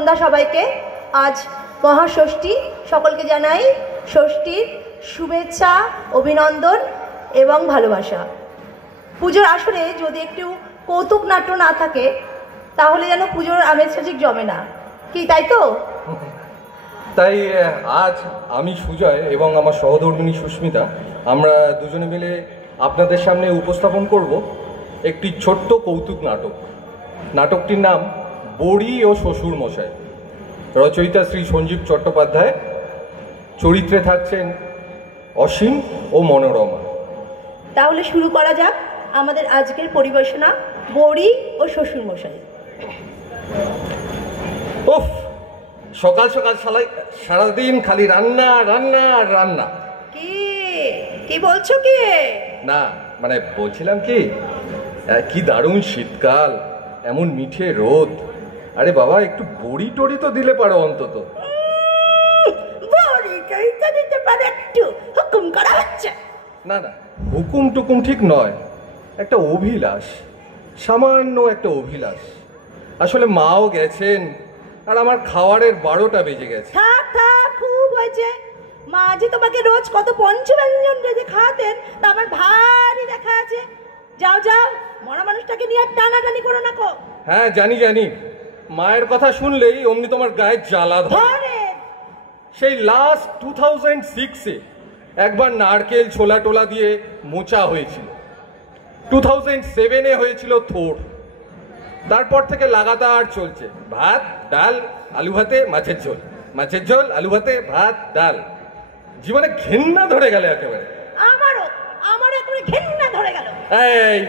সন্ধ্যা সবাইকে। আজ মহাষষ্ঠী, সকলকে জানাই ষষ্ঠীর শুভেচ্ছা, অভিনন্দন এবং ভালোবাসা। পুজোর আসরে যদি একটু কৌতুক নাট্য না থাকে তাহলে যেন পুজোর আমেজটা ঠিক জমে না, কি তাই তো? তাই আজ আমি সুজয় এবং আমার সহধর্মিণী সুস্মিতা আমরা দুজনে মিলে আপনাদের সামনে উপস্থাপন করব একটি ছোট্ট কৌতুক নাটক। নাটকটির নাম বড়ি ও শ্বশুর মশাই। রচয়িতা শ্রী সঞ্জীব চট্টোপাধ্যায়। চরিত্রে থাকছেন অসীম ও মনোরমা। তাহলে শুরু করা যাক আমাদের আজকের পরিবেশনা, বড়ি ও শ্বশুর মশাই। উফ, সকাল সকাল সারাদিন খালি রান্না রান্না আর রান্না। কি বলছো কি? না মানে বলছিলাম কি দারুণ শীতকাল, এমন মিঠে রোদ। আরে বাবা, একটু বড়ি টড়ি তো দিলে পারো অন্তত। হুকুম করা হচ্ছে? না না, হুকুম টুকুম ঠিক নয়, একটা অভিলাষ, সামান্য একটা অভিলাষ। আসলে মাও গেছেন আর আমার খাওয়ারের 12টা বেজে গেছে। থাক থাক, খুব হয়েছে। মা যে তোমাকে রোজ কত পঞ্চব্যঞ্জন রেঁধে খাওয়াতেন তা আমার ভারী দেখা আছে। যাও যাও, মরা মানুষটাকে নিয়ে আর টানাটানি করো না কো। হ্যাঁ জানি জানি, মায়ের কথা শুনলেই অমনি তোমার গায়ে জ্বালা ধরে। সেই লাস্ট 2006-এ একবার নারকেল ছোলা টোলা দিয়ে মোচা হয়েছিল, 2007-এ হয়েছিল থোড়। তারপর থেকে লাগাতার চলছে ভাত ডাল আলু ভাতে মাছের ঝোল, মাছের ঝোল আলু ভাতে ভাত ডাল। জীবনে ঘেন্না ধরে গেল একেবারে। আমারও একেবারে ঘেন্না ধরে গেল। এই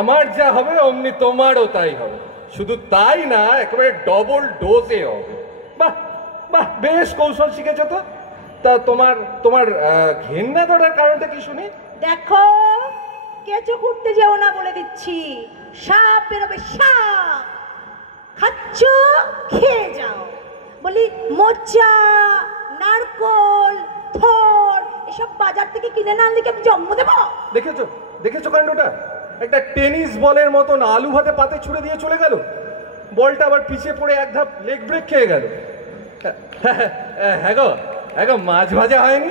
আমার যা হবে অমনি তোমারও তাই হবে। শুধু তাই না, একেবারে ডবল ডোজে হবে। বাহ বাহ, বেশ কৌশল শিখেছো তো। তা তোমার ঘেন্না ধরার কারণটা কি শুনি? দেখো, কেঁচো খুঁড়তে যেও না বলে দিচ্ছি। সাপ বেরোবে, সাপ। খাচ্ছ, খেয়ে যাও। বলি মোচা, নারকল, থোড় এসব বাজার থেকে কিনে না আনলে কি আমি জন্ম দেবো? দেখেছো কাণ্ডটা? একটা টেনিস বলের মতন আলু ভাতে পাতে ছুড়ে দিয়ে চলে গেল। বলটা আবার পিছিয়ে পড়ে এক ধাপ লেগ ব্রেক খেয়ে গেল। হ্যাঁ গো, মাছ ভাজা হয়নি?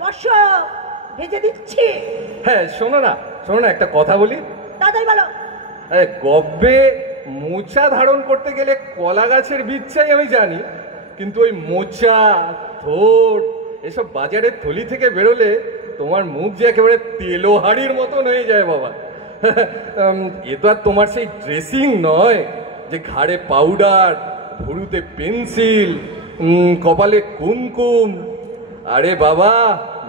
বসো, ভেজে দিচ্ছি। হ্যাঁ শোনো না একটা কথা বলি। তাড়াতাড়ি বলো। গব্বে মোচা ধারণ করতে গেলে কলা গাছের বীজ চাই আমি জানি, কিন্তু ওই মোচা থোড় এসব বাজারের থলি থেকে বেরোলে তোমার মুখ যে একেবারে তেলোহাড়ির মতন হয়ে যায় বাবা। এ তো আর তোমার সেই ড্রেসিং নয় যে ঘাড়ে পাউডার, ভুরুতে পেন্সিল, কপালে কুমকুম। আরে বাবা,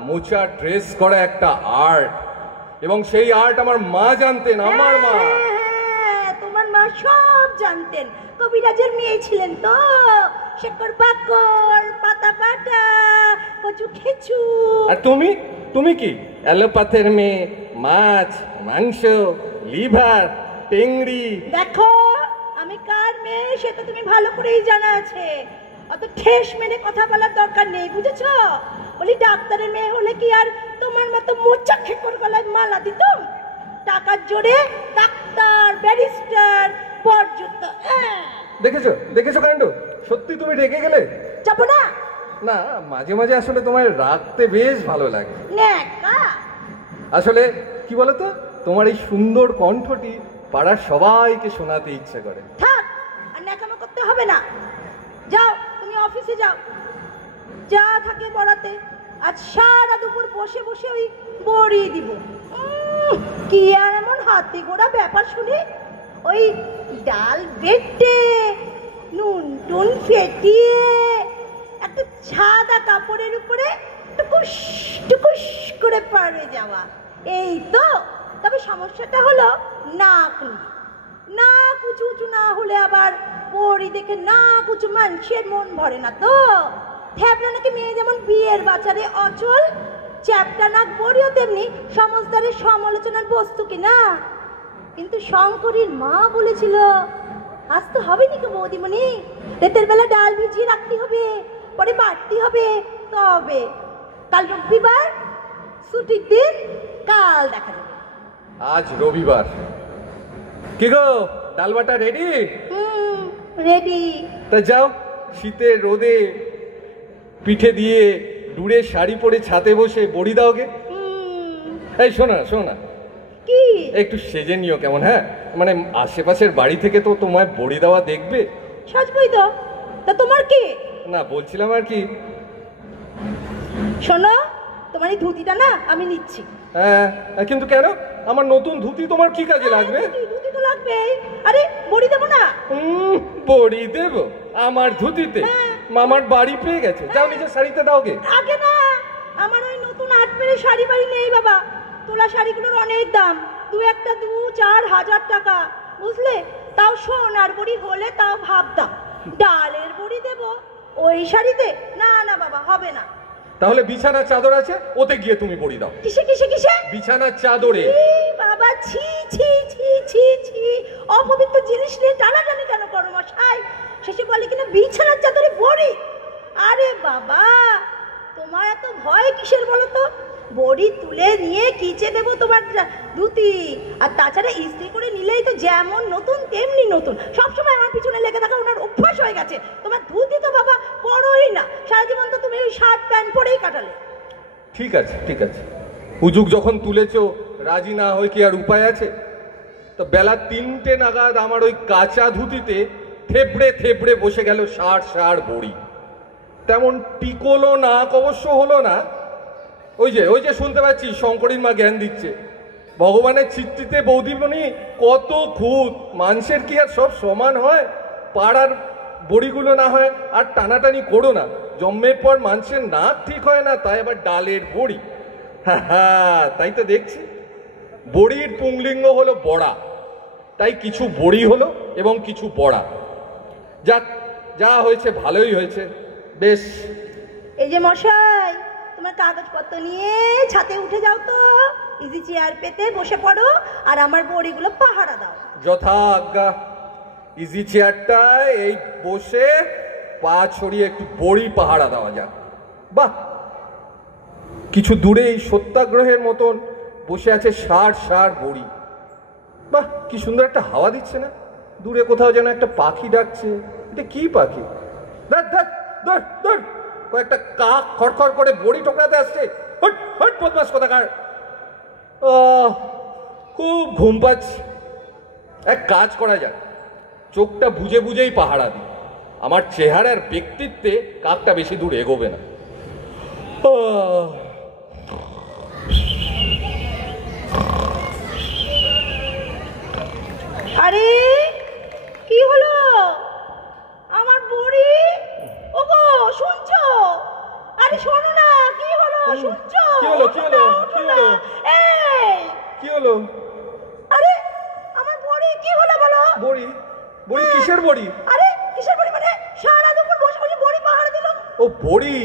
মোচা ড্রেস করা একটা আর্ট, এবং সেই আর্ট আমার মা জানতেন। আমার মা, তোমার মা সব জানতেন। কবিরাজের মেয়ে ছিলেন তো। শেকড় বাকড়, পাতা পাতা, কচু খেচু। আর তুমি কি অ্যালোপ্যাথের মেয়ে? মাছ মাংস লিভার টেংরি। দেখো আমি কার মেয়ে সেটা তুমি ভালো করেই জানা আছে। অত ঠেস মেরে কথা বলার দরকার নেই, বুঝেছ? বলি ডাক্তারের মেয়ে হলে কি আর তোমার মতো মোচা খেকর গলায় মালা দিত? টাকার জোরে ডাক্তার, ব্যারিস্টার পর্যন্ত। দেখেছো কাণ্ড? সত্যি তুমি রেগে গেলে? যাবো না। না, মাঝে মাঝে আসলে তোমায় রাখতে বেশ ভালো লাগে। আসলে কি বলতো, তোমার এই সুন্দর কণ্ঠটি পাড়ার সবাইকে শোনাতে ইচ্ছে করে। থাক, আর ন্যাকামো করতে হবে না। যাও, তুমি অফিসে যাও, যা থাকে পড়াতে। আজ সারা দুপুর বসে বসে ওই বড়ি দিব। কি আর এমন হাতে গোড়া ব্যাপার শুনি। ওই ডাল বেটে নুন টুন ফেটিয়ে একটা সাদা কাপড়ের উপরে টুকুস টুকুস করে পাড়ে যাওয়া, এই তো। তবে সমস্যাটা হলো নাক উঁচু উঁচু না হলে আবার বড়ি দেখে নাক উঁচু মানুষের মন ভরে না তো। থ্যাবড়া নাকি মেয়ে যেমন বিয়ের বাজারে অচল, চ্যাপটা নাক বড়িও তেমনি সমজদারের সমালোচনার বস্তু কিনা। কিন্তু শঙ্করীর মা বলেছিল আসতে হবে নাকি বৌদিমণি, রাতের বেলা ডাল ভিজিয়ে রাখতে হবে, পরে বাড়তে হবে। তবে কাল রবিবার, ছুটির দিন, কাল দেখা যাবে। আজ রবিবার। কি গো, ডাল বাটা রেডি? রেডি। তা যাও, শীতের রোদে পিঠে দিয়ে দূরে শাড়ি পরে ছাতে বসে বড়ি দাও গে। এই শোনা শোনা, কি একটু সেজে নিও কেমন, হ্যাঁ মানে আশেপাশের বাড়ি থেকে তো তোমায় বড়ি দেওয়া দেখবে। সাজবই তো, তা তোমার কি? না বলছিলাম আর কি। শোনো, তোমার এই ধুতিটা না আমি নিচ্ছি। হ্যাঁ কিন্তু কেন? আমার নতুন ধুতি তোমার কি কাজে লাগবে? ধুতি তো লাগবে। আরে বড়ি দেবো না? বড়ি দেব আমার ধুতিতে? মামার বাড়ি পেয়ে গেছে, যাও নিজের শাড়িতে দাও গে। আগে না, আমার ওই নতুন 8 পেরে শাড়ি বাড়ি নেই বাবা। তোলা শাড়িগুলোর অনেক দাম, একটা 2-4 হাজার টাকা, বুঝলে? তাও সোনার বড়ি হলে তাও ভাবতাম, ডালের বড়ি দেব ওই শাড়িতে? না না বাবা, হবে না। তাহলে বিছানার চাদর আছে, ওতে গিয়ে তুমি বড়ি দাও। কিসে কিসে কিসে? বিছানার চাদরে। বাবা ছি ছি ছি ছি ছি, অপবিত্র জিনিস নিয়ে টানাটানি কেন করো মশাই? শেষে বলে কিনা বিছানার চাদরে বড়ি। আরে বাবা, তোমার এত ভয় কিসের বলো তো? বড়ি তুলে নিয়ে কিচে দেবো তোমার ধুতি, আর তাছাড়া ইস্ত্রি করে নিলেই তো যেমন নতুন তেমনি নতুন। সবসময় আমার পিছনে লেগে থাকা ওনার অভ্যাস হয়ে গেছে। তোমার ধুতি তো বাবা পরোই না, সারা জীবন তো তুমি ওই শার্ট প্যান্ট পরেই কাটালে। ঠিক আছে ঠিক আছে, হুজুক যখন তুলেছো রাজি না হয়ে কি আর উপায় আছে? তো বেলা 3টে নাগাদ আমার ওই কাঁচা ধুতিতে থেবড়ে থেবড়ে বসে গেল ষাঁড় বড়ি। তেমন টিকলো না, অবশ্য হলো না। ওই যে শুনতে পাচ্ছি শঙ্করীর মা জ্ঞান দিচ্ছে, ভগবানের চিত্তিতে বৌদিমণি কত খুঁত, মানুষের কি আর সব সমান হয়? পাড়ার বড়িগুলো না হয় আর টানাটানি করো না, জন্মের পর মানুষের নাক ঠিক হয় না, তাই আবার ডালের বড়ি। হ্যাঁ তাই তো দেখছি। বড়ির পুংলিঙ্গ হলো বড়া, তাই কিছু বড়ি হলো এবং কিছু বড়া। যাক, যা হয়েছে ভালোই হয়েছে, বেশ। এই যে মশাই, তোমার কাগজপত্র নিয়ে ছাদে উঠে যাও তো, ইজি চেয়ার পেতে বসে পড়ো আর আমার বড়িগুলো পাহারা দাও। যথা আজ্ঞা। ইজি চেয়ারটায় এই বসে পা ছড়িয়ে একটু বড়ি পাহারা দেওয়া যাক। বাহ, কিছু দূরে এই সত্যাগ্রহের মতন বসে আছে ষাঁড় বড়ি। বাহ, কি সুন্দর একটা হাওয়া দিচ্ছে না? দূরে কোথাও যেন একটা পাখি ডাকছে। এটা কি পাখি? কয়েকটা কাক খড়খড় করে বড়ি টোকরাতে আসছে। হট হট বদমাস কোথাকার। খুব ঘুম পাচ্ছে। এক কাজ করা যাক, চোখটা বুঝে বুঝেই পাহারা দিই। আমার চেহারার ব্যক্তিত্বে কাকটা বেশি দূর এগোবে না। আরে কি হলো? আমার বড়ি, ওগো শুনছো? আরে শোনো না, কি হলো শুনছো? কি হলো কি হলো কি হলো? এই কি হলো? আরে আমার বড়ি কি হলো বলো? বড়ি? বড়ি কিসের বড়ি? আরে কিসের বড়ি মানে? সারা দুপুর বসে বসে বড়ি পাহারা দিল। ও বড়ি,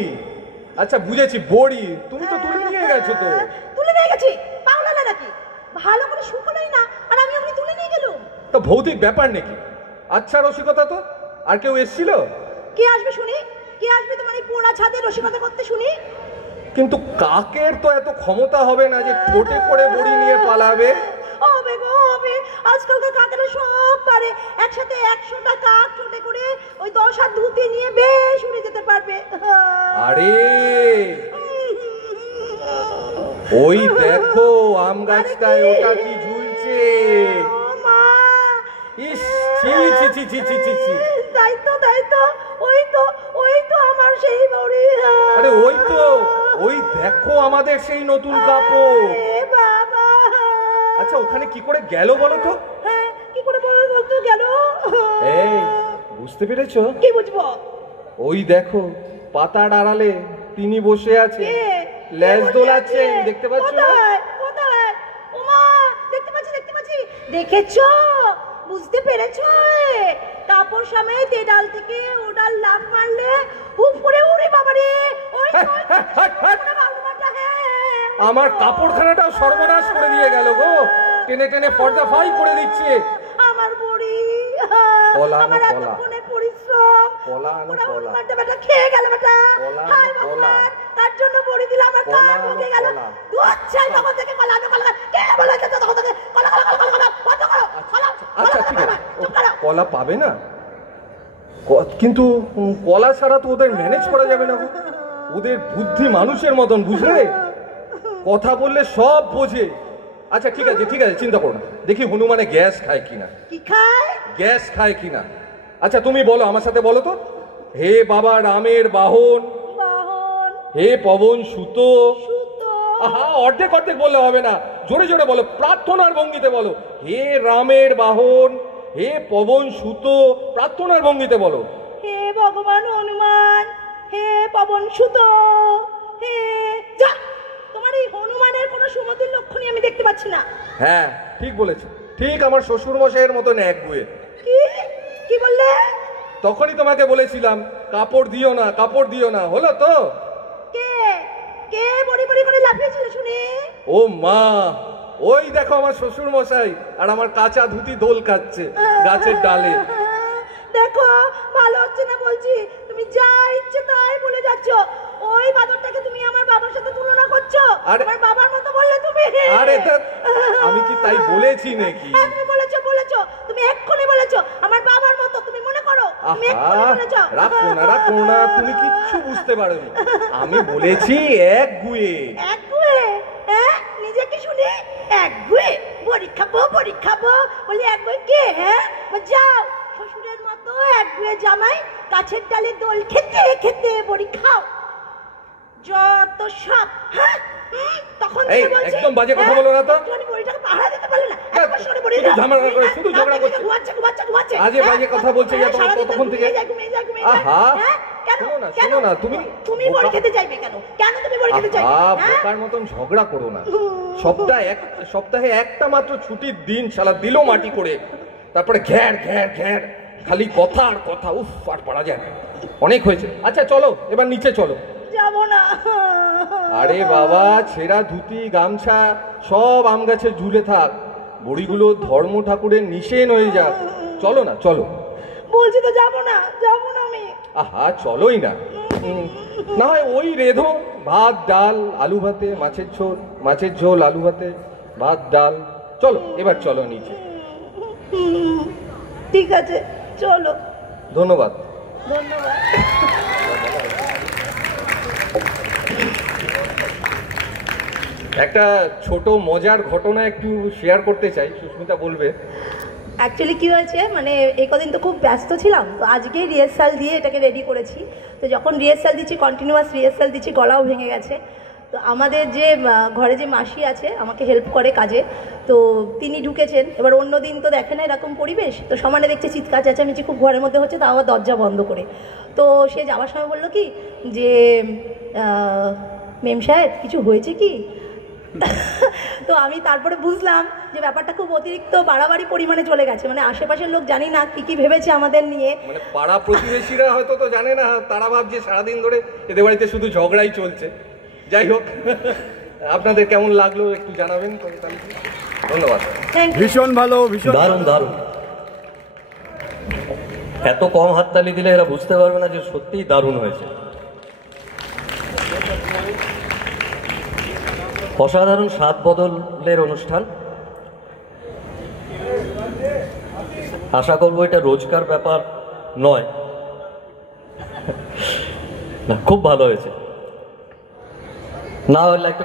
আচ্ছা বুঝেছি, বড়ি। তুমি তো তুলে নিয়ে গেছো তো। তুলে নিয়ে গেছি? পাগলা না নাকি? ভালো করে শুকোলাই না আর আমি ওকে তুলে নিয়ে গেলুম। তো ভৌতিক ব্যাপার নাকি? আচ্ছা রসিকতা তো। আর কেউ এসেছিল? কে আসবে শুনি? কে আসবে তোমার এই পোড়া ছাদে রসিকতা করতে শুনি? কিন্তু কাকের তো এত ক্ষমতা হবে না যে ঠোঁটে করে বড়ি নিয়ে পালাবে। হবে গো হবে, আজকালকার কাকেরা সব পারে। একসাথে 100টা কাক ঠোঁটে করে ওই 10 হাত ধুতি নিয়ে বেশ উড়ে যেতে পারবে। আরে ওই দেখো আম গাছটায় ওটা কি ঝুলছে। ও মা, ইস, ছি ছি ছি ছি ছি ছি ছি। তাই তো ওই তো আমার সেই বড়ি। আরে ওই দেখো আমাদের সেই নতুন কাপড়। বাবা, আচ্ছা ওখানে কি করে গেল বলো তো? হ্যাঁ কি করে বলতো গেল? এই বুঝতে পেরেছো? কি বুঝবো? ওই দেখো পাতার আড়ালে তিনি বসে আছে, কে? লেজ দোলাচ্ছে, দেখতে পাচ্ছ না? কোথায়? ওমা, দেখতে পাচ্ছি। দেখেছো? বুঝতে পেরেছো? কাপড় সমেত এ ডাল থেকে ও ডাল লাফ মারলে উপরে উড়ে বাবারে। ওই আমার কাপড়খানাটাও সর্বনাশ করে দিয়ে গেল গো। টেনে টেনে পর্দা ফাই করে দিচ্ছে। আমার বড়ি, আমার এতক্ষণের পরিশ্রম বেটা খেয়ে গেল বেটা। হায় ভগবান, তার জন্য বড়ি দিলে আমার কান ঢুকে গেল। দুচ্ছাই তখন থেকে কলা কে বলেছে তখন থেকে কলা বন্ধ করো। আচ্ছা ঠিক আছে, কলা পাবে না? কিন্তু কলা ছাড়া তো ওদের ম্যানেজ করা যাবে না গো। ওদের বুদ্ধি মানুষের মতন, বুঝলে? কথা বললে সব বোঝে। আচ্ছা ঠিক আছে ঠিক আছে, চিন্তা করো না, দেখি হনুমানে গ্যাস খায় কিনা। কি খায়? গ্যাস খায় কিনা। আচ্ছা তুমি বলো, আমার সাথে বলো তো। হে বাবা রামের বাহন, বাহন। হে পবন সুত। সুতো। আহা, অর্ধেক অর্ধেক বললে হবে না, জোরে জোরে বলো, প্রার্থনার ভঙ্গিতে বলো। হে রামের বাহন, হে পবন সুত, প্রার্থনার ভঙ্গিতে বলো। হে ভগবান হনুমান, হে পবন সুত, হে যা। তোমার এই হনুমানের কোনো সুমতির লক্ষণই আমি দেখতে পাচ্ছি না। হ্যাঁ ঠিক বলেছে, ঠিক আমার শ্বশুর মশাইয়ের মতন একগুয়ে। কি কি বললে? তখনই তোমাকে বলেছিলাম কাপড় দিও না, কাপড় দিও না, হলো তো? কে কে বড়ি বড়ি করে লাফিয়েছিল শুনি? ও মা, ওই দেখো আমার শ্বশুর মশাই আর আমার কাঁচা ধুতি দোল খাচ্ছে গাছের ডালে। দেখো ভালো হচ্ছে না বলছি, তুমি যা ইচ্ছে তাই বলে যাচ্ছ। ওই বাদরটাকে তুমি আমার বাবার সাথে তুলনা করছো। আমার বাবার মতো বললে তুমি। আরে আমি কি তাই বলেছি নাকি? হ্যাঁ তুমি বলেছো বলেছো, তুমি এক্ষুনি বলেছো আমার বাবার মতো, তুমি মনে করো তুমি এক্ষুনি বলেছো। রাখো না রাখো না, তুমি কিচ্ছু বুঝতে পারোনি। আমি বলেছি এক গুয়ে। এক গুয়ে? হ্যাঁ নিজেকে শুনি এক গুয়ে? বড়ি খাবো বলি এক গুয়ে কে? হ্যাঁ যাও, শ্বশুরের মতো এক গুয়ে জামাই গাছের ডালে দোল খেতে খেতে বড়ি খাও, যত সব। হ্যাঁ তখন থেকে বলছি একদম বাজে কথা বলো না তো। তুমি বড়িটাকে পাহারা দিতে পারলে না, একবার সরে বড়ি শুধু ঝামেলা করে, শুধু ঝগড়া করছে। ঘুমাচ্ছে। আজে বাজে কথা বলছে ততক্ষণ থেকে। আহা শোনো না, তুমি বড়ি খেতে চাইবে কেন? কেন তুমি বড়ি খেতে চাইবে? বোকার মতন ঝগড়া করো না। সপ্তাহে একটা মাত্র ছুটির দিন শালা দিল মাটি করে, তারপরে ঘ্যার ঘ্যার ঘ্যার, খালি কথা আর কথা। উফ, আর পারা যায় না, অনেক হয়েছে। আচ্ছা চলো এবার নিচে চলো। যাবো না। আরে বাবা, ছেঁড়া ধুতি গামছা সব আম গাছে ঝুলে থাক, বড়িগুলো ধর্ম ঠাকুরের নিষেন হয়ে যাক। চলো না চলো। বলছি তো যাবো না আমি। আহা চলোই না। না হয় ওই রেধো, ভাত ডাল আলু ভাতে, মাছের ঝোল আলু ভাতে, ভাত ডাল। চলো এবার চলো নিচে। ঠিক আছে চলো। ধন্যবাদ। একটা ছোট মজার ঘটনা একটু শেয়ার করতে চাই, সুস্মিতা বলবে। অ্যাকচুয়ালি কী হয়েছে, মানে এই কদিন তো খুব ব্যস্ত ছিলাম, তো আজকে রিহার্সাল দিয়ে এটাকে রেডি করেছি। তো যখন রিহার্সাল দিচ্ছি, কন্টিনিউয়াস রিহার্সাল দিচ্ছি, গলাও ভেঙে গেছে। তো আমাদের যে ঘরে যে মাসি আছে আমাকে হেল্প করে কাজে, তো তিনি ঢুকেছেন। এবার অন্য দিন তো দেখে না এরকম পরিবেশ, তো সমানে দেখছে চিৎকার চেঁচামেচি খুব ঘরের মধ্যে হচ্ছে, তাও আবার দরজা বন্ধ করে। তো সে যাওয়ার সময় বললো কি যে মেম সাহেব কিছু হয়েছে কি? তো আমি তারপরে বুঝলাম যে ব্যাপারটা খুব অতিরিক্ত বাড়াবাড়ি পরিমাণে চলে গেছে, মানে আশেপাশের লোক জানি না কি ভেবেছে আমাদের নিয়ে। মানে পাড়া প্রতিবেশীরা হয়তো তো জানে না, তারা ভাবছে সারাদিন ধরে এদের বাড়িতে শুধু ঝগড়াই চলছে। যাই হোক, আপনাদের কেমন লাগলো একটু জানাবেন। ধন্যবাদ। ভীষণ ভালো, ভীষণ দারুণ দারুণ। এত কম হাততালি দিলে এরা বুঝতে পারবে না যে সত্যিই দারুণ হয়েছে। অসাধারণ স্বাদ বদলের অনুষ্ঠান। আশা করবো এটা রোজকার ব্যাপার নয়। না, খুব ভালো হয়েছে। না হলে একটা